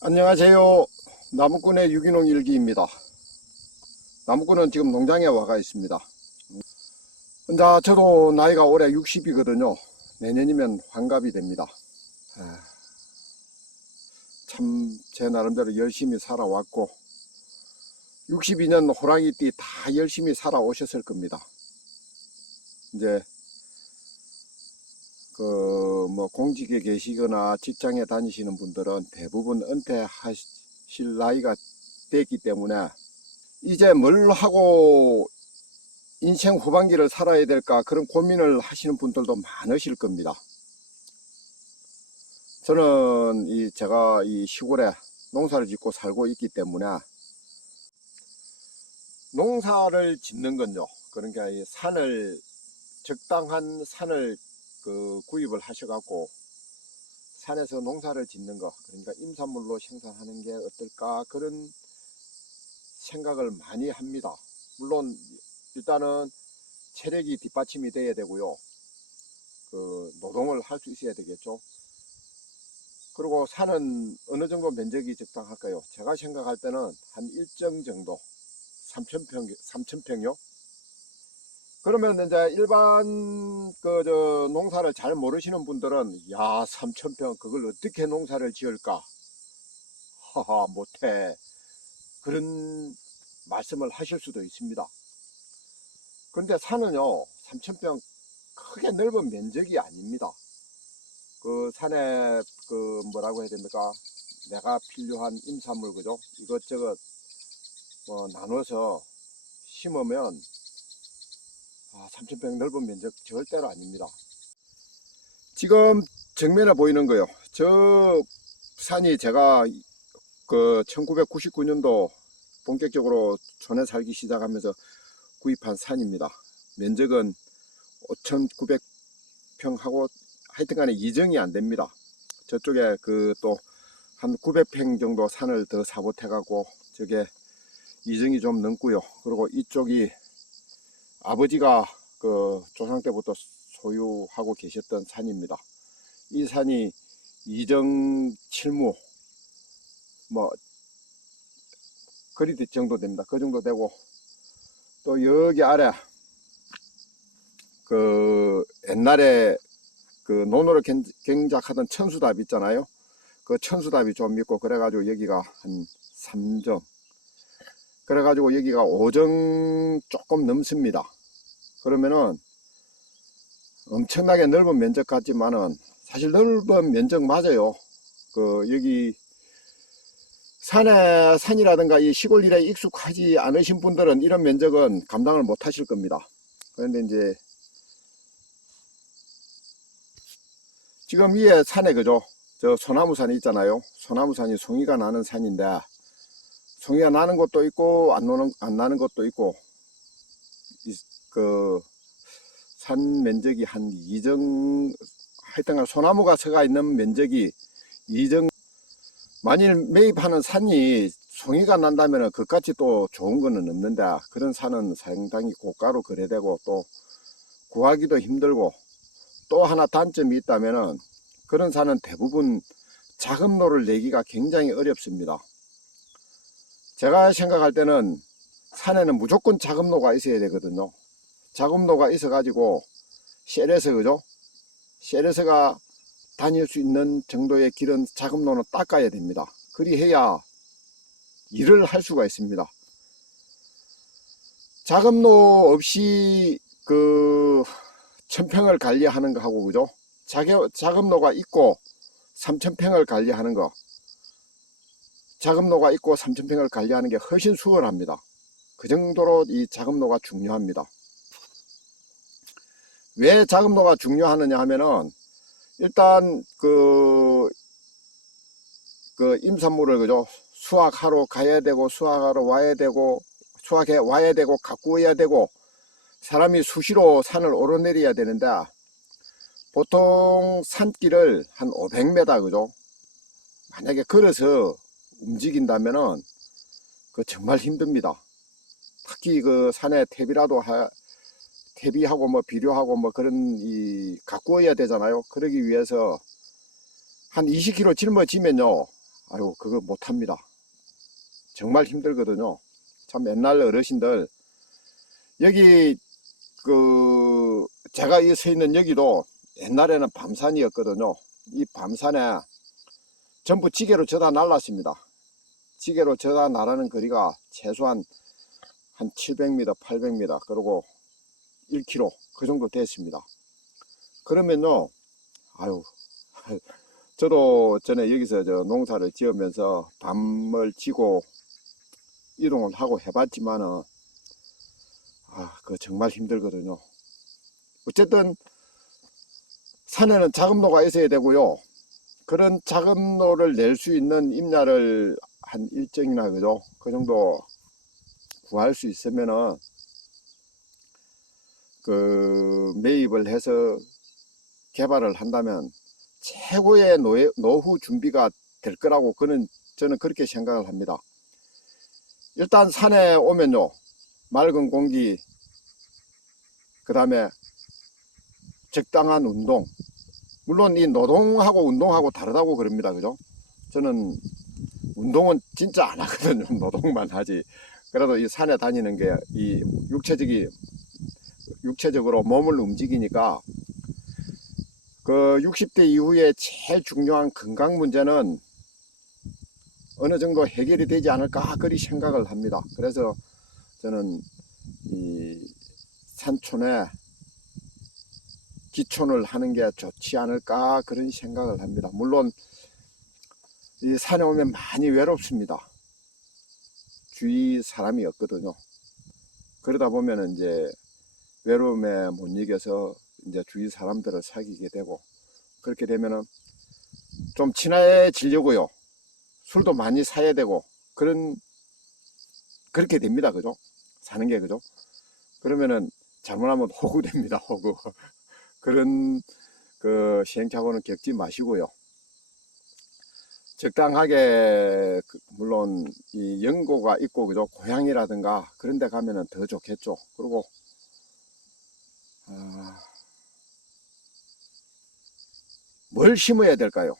안녕하세요. 나무꾼의 유기농 일기입니다. 나무꾼은 지금 농장에 와가 있습니다. 자, 저도 나이가 올해 60이거든요. 내년이면 환갑이 됩니다. 참 제 나름대로 열심히 살아왔고 62년 호랑이띠 다 열심히 살아오셨을 겁니다. 이제 공직에 계시거나 직장에 다니시는 분들은 대부분 은퇴하실 나이가 됐기 때문에 이제 뭘 하고 인생 후반기를 살아야 될까 그런 고민을 하시는 분들도 많으실 겁니다. 저는 제가 이 시골에 농사를 짓고 살고 있기 때문에 농사를 짓는 건요, 그러니까 이 적당한 산을 구입을 하셔갖고 산에서 농사를 짓는 거, 그러니까 임산물로 생산하는 게 어떨까 그런 생각을 많이 합니다. 물론 일단은 체력이 뒷받침이 돼야 되고요, 노동을 할 수 있어야 되겠죠. 그리고 산은 어느 정도 면적이 적당할까요? 제가 생각할 때는 한 일정 정도 3,000평요. 그러면 이제 일반 농사를 잘 모르시는 분들은 야, 3,000평 그걸 어떻게 농사를 지을까? 하하, 못해. 그런 말씀을 하실 수도 있습니다. 그런데 산은요, 3,000평 크게 넓은 면적이 아닙니다. 그 산에 뭐라고 해야 됩니까? 내가 필요한 임산물, 그죠? 이것저것 나눠서 심으면 3,000평 넓은 면적 절대로 아닙니다. 지금 정면에 보이는 거요, 저 산이 제가 1999년도 본격적으로 촌에 살기 시작하면서 구입한 산입니다. 면적은 5,900평하고 하여튼간에 이정이 안 됩니다. 저쪽에 또 한 900평 정도 산을 더 사보태 갖고 저게 이정이 좀 넘고요. 그리고 이쪽이 아버지가 조상 때부터 소유하고 계셨던 산입니다. 이 산이 이정 7무 그리 정도 됩니다. 그 정도 되고, 또 여기 아래 옛날에 논으로 경작하던 천수답 있잖아요. 그 천수답이 좀 있고 그래가지고 여기가 한 3정, 그래가지고 여기가 5정 조금 넘습니다. 그러면은 엄청나게 넓은 면적 같지만은 사실 넓은 면적 맞아요. 여기 산이라든가 이 시골 일에 익숙하지 않으신 분들은 이런 면적은 감당을 못 하실 겁니다. 그런데 이제 지금 위에 산에, 그죠? 저 소나무산이 있잖아요. 소나무산이 송이가 나는 산인데, 송이가 나는 곳도 있고 안 나는 곳도 있고, 산 면적이 한 2정, 하여튼 소나무가 서가 있는 면적이 2정. 만일 매입하는 산이 송이가 난다면 그같이 또 좋은 거는 없는데, 그런 산은 상당히 고가로 거래되고 또 구하기도 힘들고, 또 하나 단점이 있다면은 그런 산은 대부분 자금로를 내기가 굉장히 어렵습니다. 제가 생각할 때는 산에는 무조건 자금로가 있어야 되거든요. 자금로가 있어 가지고 셀에서, 그죠? 셀에서가 다닐 수 있는 정도의 길은 자금로는 닦아야 됩니다. 그리해야 일을 할 수가 있습니다. 자금로 없이 1,000평을 관리하는 거 하고, 그죠? 자금로가 있고 3,000평을 관리하는 거, 자금로가 있고 3,000평을 관리하는 게 훨씬 수월합니다. 그 정도로 이 자금로가 중요합니다. 왜 자금로가 중요하느냐 하면은, 일단 임산물을, 그죠? 수확하러 가야 되고 수확하러 와야 되고 수확해 와야 되고 가꾸어야 되고, 사람이 수시로 산을 오르내려야 되는데 보통 산길을 한 500m, 그죠? 만약에 걸어서 움직인다면은 정말 힘듭니다. 특히 산에 퇴비하고 비료하고 그런 가꾸어야 되잖아요. 그러기 위해서 한 20km 짊어지면요, 아유, 그거 못합니다. 정말 힘들거든요. 참 옛날 어르신들, 여기, 제가 이 서 있는 여기도 옛날에는 밤산이었거든요. 이 밤산에 전부 지게로 져다 날랐습니다. 지게로 져다 나르는 거리가 최소한 한 700m, 800m, 그리고 1km, 그 정도 됐습니다. 그러면요, 아유, 저도 전에 여기서 농사를 지으면서 밤을 지고 이동을 하고 해봤지만은, 그거 정말 힘들거든요. 어쨌든, 산에는 자금로가 있어야 되고요. 그런 자금로를 낼 수 있는 임야를 한 일정이나, 그죠? 그 정도 구할 수 있으면은, 매입을 해서 개발을 한다면 최고의 노후 준비가 될 거라고 저는 그렇게 생각을 합니다. 일단 산에 오면요, 맑은 공기, 그 다음에 적당한 운동, 물론 이 노동하고 운동하고 다르다고 그럽니다. 그죠? 저는 운동은 진짜 안 하거든요. 노동만 하지. 그래도 이 산에 다니는 게 이 육체적으로 몸을 움직이니까, 그 60대 이후에 제일 중요한 건강 문제는 어느 정도 해결이 되지 않을까 그리 생각을 합니다. 그래서 저는 이 산촌에 기촌을 하는 게 좋지 않을까 그런 생각을 합니다. 물론 이 산에 오면 많이 외롭습니다. 주위 사람이 없거든요. 그러다 보면은 이제 외로움에 못 이겨서 이제 주위 사람들을 사귀게 되고, 그렇게 되면은 좀 친해지려고요, 술도 많이 사야 되고, 그렇게 됩니다. 그죠? 사는 게, 그죠? 그러면은 잘못하면 호구 됩니다. 호구. 그런 시행착오는 겪지 마시고요. 적당하게, 물론 이 연고가 있고, 그죠? 고향이라든가 그런 데 가면은 더 좋겠죠. 그리고 뭘 심어야 될까요?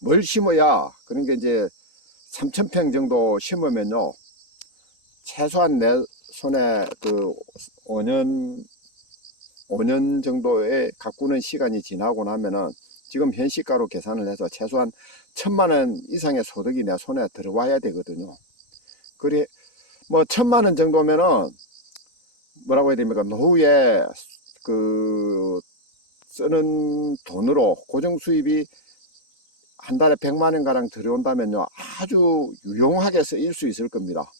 뭘 심어야, 그러니까 이제 3,000평 정도 심으면요, 최소한 내 손에 5년 정도의 가꾸는 시간이 지나고 나면은, 지금 현 시가로 계산을 해서 최소한 1,000만 원 이상의 소득이 내 손에 들어와야 되거든요. 그래, 뭐 1,000만 원 정도면은 뭐라고 해야 됩니까? 노후에 쓰는 돈으로 고정 수입이 한 달에 100만 원 가량 들어온다면요, 아주 유용하게 쓰일 수 있을 겁니다.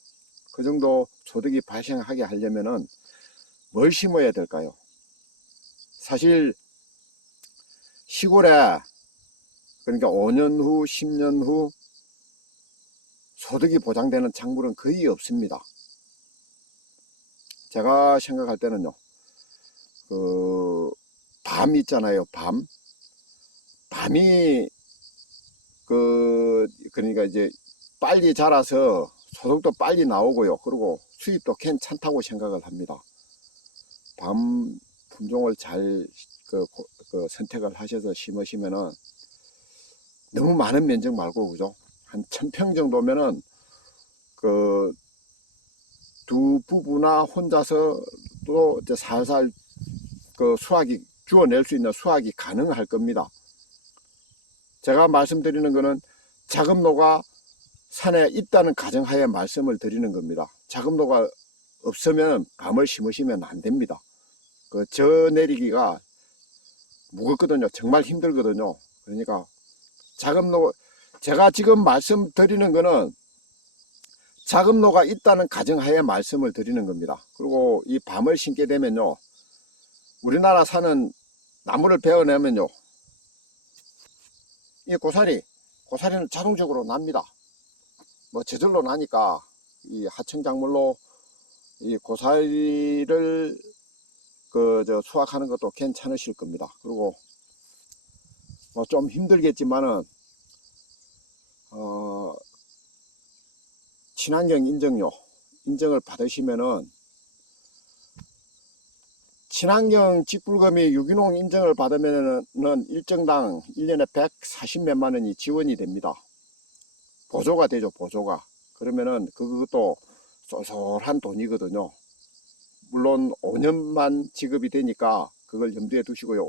그 정도 소득이 발생하게 하려면은 뭘 심어야 될까요? 사실 시골에, 그러니까 5년 후, 10년 후 소득이 보장되는 작물은 거의 없습니다. 제가 생각할 때는요, 밤 있잖아요. 밤이 그러니까 이제 빨리 자라서 소득도 빨리 나오고요. 그리고 수입도 괜찮다고 생각을 합니다. 밤 품종을 잘 선택을 하셔서 심으시면은, 너무 많은 면적 말고, 그죠? 한 1,000평 정도면은 두 부부나 혼자서도 이제 살살 수확이 주워낼 수 있는 수확이 가능할 겁니다. 제가 말씀드리는 거는 자금로가 산에 있다는 가정하에 말씀을 드리는 겁니다. 자금로가 없으면 밤을 심으시면 안 됩니다. 저 내리기가 무겁거든요. 정말 힘들거든요. 그러니까 자금로, 제가 지금 말씀드리는 거는 자금로가 있다는 가정하에 말씀을 드리는 겁니다. 그리고 이 밤을 심게 되면요, 우리나라 사는 나무를 베어내면요, 이 고사리는 자동적으로 납니다. 뭐 저절로 나니까 이 하청작물로 이 고사리를 수확하는 것도 괜찮으실 겁니다. 그리고 뭐 좀 힘들겠지만은 친환경 인증을 받으시면은 친환경 직불금이 유기농 인증을 받으면은 일정당 1년에 140몇만 원이 지원이 됩니다. 보조가 되죠, 보조가. 그러면은 그것도 쏠쏠한 돈이거든요. 물론 5년만 지급이 되니까 그걸 염두에 두시고요.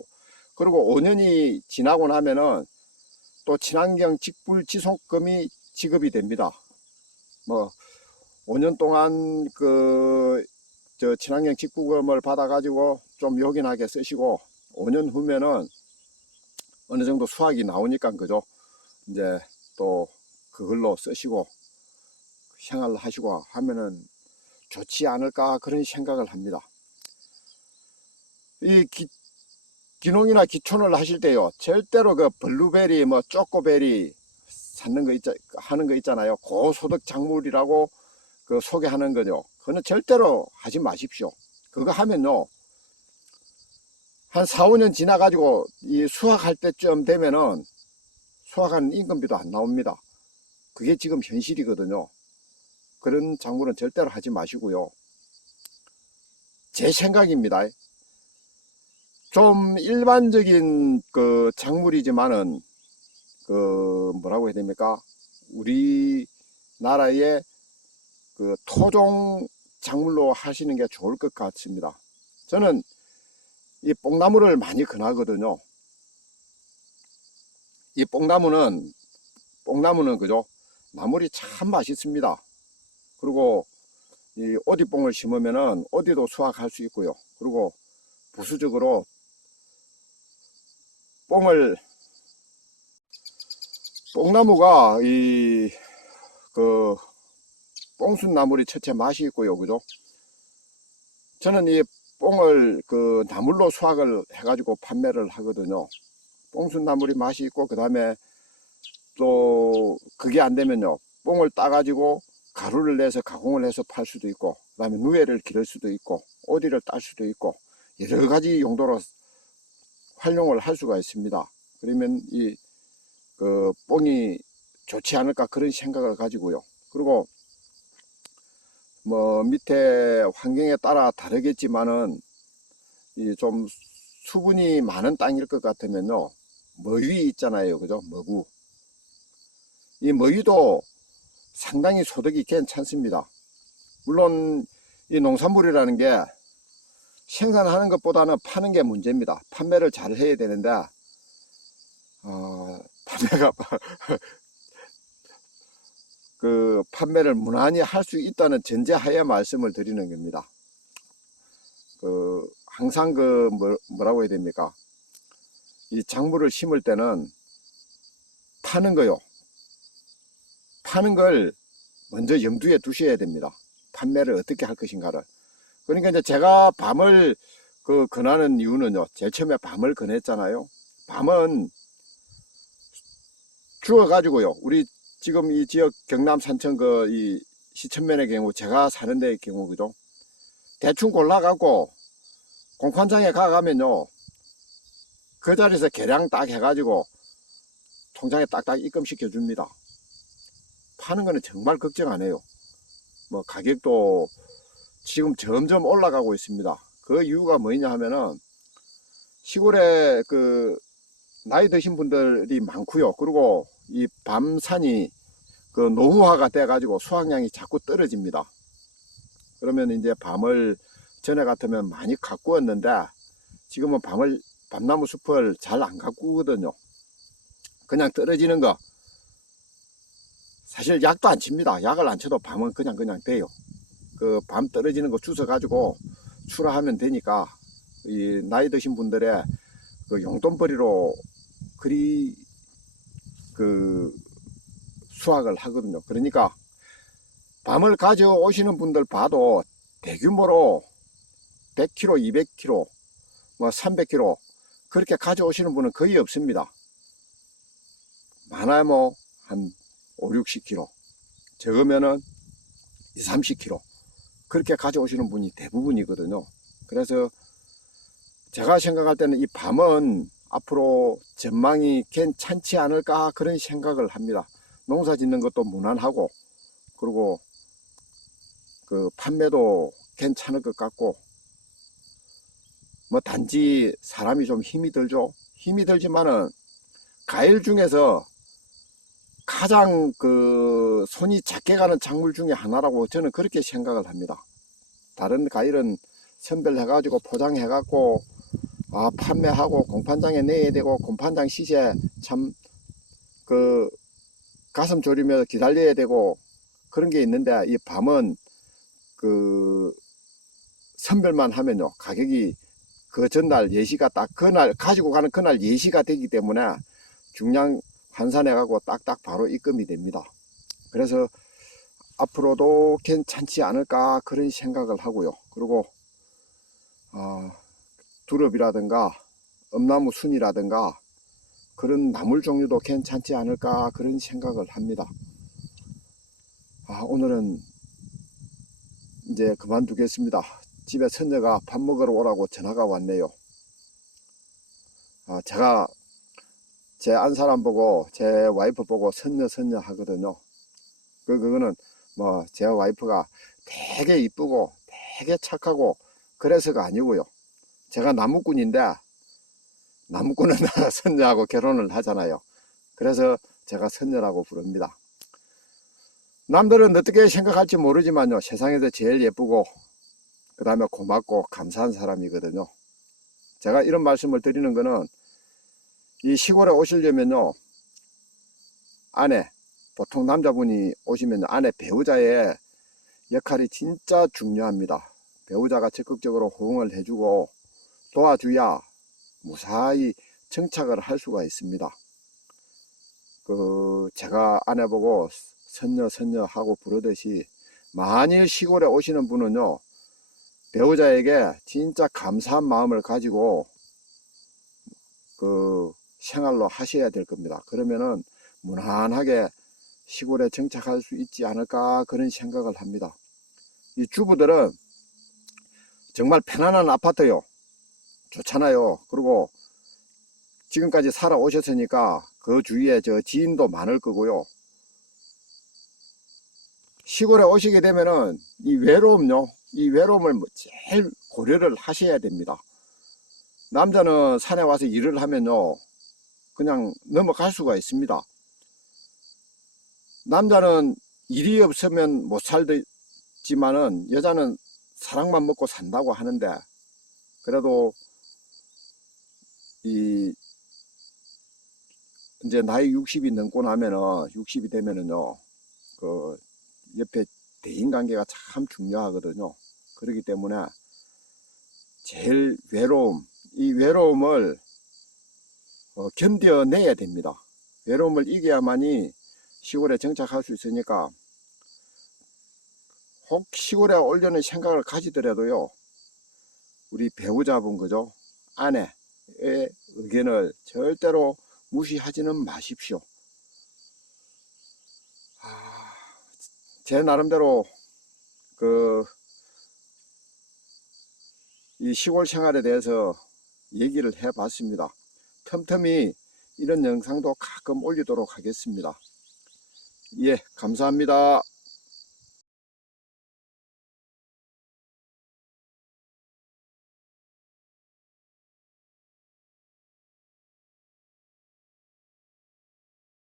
그리고 5년이 지나고 나면은 또 친환경 직불 지속금이 지급이 됩니다. 뭐 5년 동안 저 친환경 직불금을 받아 가지고 좀 요긴하게 쓰시고 5년 후면은 어느 정도 수확이 나오니까 그죠. 이제 또 그걸로 쓰시고 생활을 하시고 하면은 좋지 않을까 그런 생각을 합니다. 이 기농이나 기촌을 하실 때요, 절대로 그 블루베리 뭐 쪼꼬베리 하는 거 있잖아요. 고소득 작물이라고 그 소개하는 거죠. 그거는 절대로 하지 마십시오. 그거 하면요 한 4, 5년 지나 가지고 이 수확할 때쯤 되면은 수확하는 인건비도 안 나옵니다. 그게 지금 현실이거든요. 그런 작물은 절대로 하지 마시고요. 제 생각입니다. 좀 일반적인 그 작물이지만은 그 뭐라고 해야 됩니까? 우리나라의 그 토종 작물로 하시는 게 좋을 것 같습니다. 저는 이 뽕나무를 많이 권하거든요. 이 뽕나무는 그죠? 나물이 참 맛있습니다. 그리고 이 오디뽕을 심으면은 오디도 수확할 수 있고요. 그리고 부수적으로 뽕나무가 그 뽕순나물이 첫째 맛이 있고요. 그죠? 저는 이 뽕을 그 나물로 수확을 해가지고 판매를 하거든요. 뽕순나물이 맛이 있고, 그 다음에 또 그게 안 되면요, 뽕을 따가지고 가루를 내서 가공을 해서 팔 수도 있고, 그 다음에 누에를 기를 수도 있고, 오디를 딸 수도 있고, 여러 가지 용도로 활용을 할 수가 있습니다. 그러면 그 뽕이 좋지 않을까 그런 생각을 가지고요. 그리고 뭐 밑에 환경에 따라 다르겠지만은 이 좀 수분이 많은 땅일 것 같으면요, 머위 있잖아요. 그죠? 머구. 이 머위도 상당히 소득이 괜찮습니다. 물론 이 농산물이라는 게 생산하는 것보다는 파는 게 문제입니다. 판매를 잘 해야 되는데 판매가 그 판매를 무난히 할 수 있다는 전제하에 말씀을 드리는 겁니다. 항상 뭐라고 해야 됩니까? 이 작물을 심을 때는 파는 걸 먼저 염두에 두셔야 됩니다. 판매를 어떻게 할 것인가를. 그러니까 이제 제가 밤을 권하는 이유는요, 제일 처음에 밤을 권했잖아요. 밤은 주워 가지고요, 우리 지금 이 지역 경남 산청 이 시천면의 경우, 제가 사는 데의 경우, 그죠? 대충 골라갖고 공판장에 가가면요, 그 자리에서 계량 딱 해가지고 통장에 딱딱 입금시켜 줍니다. 파는 거는 정말 걱정 안 해요. 뭐 가격도 지금 점점 올라가고 있습니다. 그 이유가 뭐냐 하면은 시골에 나이 드신 분들이 많고요. 그리고 이 밤산이 노후화가 돼 가지고 수확량이 자꾸 떨어집니다. 그러면 이제 밤을 전에 같으면 많이 가꾸었는데 지금은 밤나무 숲을 잘 안 가꾸거든요. 그냥 떨어지는 거, 사실 약도 안 칩니다. 약을 안 쳐도 밤은 그냥 돼요. 밤 떨어지는 거 주워 가지고 출하하면 되니까 이 나이 드신 분들의 용돈벌이로 그리 수확을 하거든요. 그러니까 밤을 가져오시는 분들 봐도 대규모로 100kg, 200kg, 뭐 300kg 그렇게 가져오시는 분은 거의 없습니다. 많아야 뭐 한 5, 60kg, 적으면은 2, 30kg 그렇게 가져오시는 분이 대부분이거든요. 그래서 제가 생각할 때는 이 밤은 앞으로 전망이 괜찮지 않을까 그런 생각을 합니다. 농사 짓는 것도 무난하고, 그리고 판매도 괜찮을 것 같고, 뭐 단지 사람이 좀 힘이 들죠. 힘이 들지만은 과일 중에서 가장 그 손이 작게 가는 작물 중에 하나라고 저는 그렇게 생각을 합니다. 다른 과일은 선별해 가지고 포장해 갖고 판매하고 공판장에 내야 되고 공판장 시세 참 그 가슴 졸이며 기다려야 되고 그런 게 있는데, 이 밤은 그 선별만 하면요 가격이 그 전날 예시가 딱 그날 가지고 가는 그날 예시가 되기 때문에 중량 환산해 갖고 딱딱 바로 입금이 됩니다. 그래서 앞으로도 괜찮지 않을까 그런 생각을 하고요. 그리고 두릅이라든가 엄나무 순이라든가 그런 나물 종류도 괜찮지 않을까 그런 생각을 합니다. 오늘은 이제 그만두겠습니다. 집에 손녀가 밥 먹으러 오라고 전화가 왔네요. 제가 제 안 사람 보고 제 와이프 보고 손녀 하거든요. 그거는 뭐 제 와이프가 되게 이쁘고 되게 착하고 그래서가 아니고요. 제가 나무꾼인데 나무꾼은 손녀하고 결혼을 하잖아요. 그래서 제가 손녀라고 부릅니다. 남들은 어떻게 생각할지 모르지만요, 세상에서 제일 예쁘고 그 다음에 고맙고 감사한 사람이거든요. 제가 이런 말씀을 드리는 거는, 이 시골에 오시려면요, 아내, 보통 남자분이 오시면 아내 배우자의 역할이 진짜 중요합니다. 배우자가 적극적으로 호응을 해주고 도와줘야 무사히 정착을 할 수가 있습니다. 제가 아내 보고 선녀 하고 부르듯이, 만일 시골에 오시는 분은요, 배우자에게 진짜 감사한 마음을 가지고 생활로 하셔야 될 겁니다. 그러면은 무난하게 시골에 정착할 수 있지 않을까 그런 생각을 합니다. 이 주부들은 정말 편안한 아파트요, 좋잖아요. 그리고 지금까지 살아오셨으니까 그 주위에 저 지인도 많을 거고요. 시골에 오시게 되면은 이 외로움을 제일 고려를 하셔야 됩니다. 남자는 산에 와서 일을 하면요 그냥 넘어갈 수가 있습니다. 남자는 일이 없으면 못 살지만은 여자는 사랑만 먹고 산다고 하는데, 그래도 이제 나이 60이 넘고 나면은 60이 되면은요 옆에 대인관계가 참 중요하거든요. 그렇기 때문에 제일 이 외로움을 견뎌내야 됩니다. 외로움을 이겨야만이 시골에 정착할 수 있으니까, 혹 시골에 오려는 생각을 가지더라도요, 우리 배우자분, 그죠? 아내의 의견을 절대로 무시하지는 마십시오. 제 나름대로 이 시골 생활에 대해서 얘기를 해 봤습니다. 틈틈이 이런 영상도 가끔 올리도록 하겠습니다. 예, 감사합니다.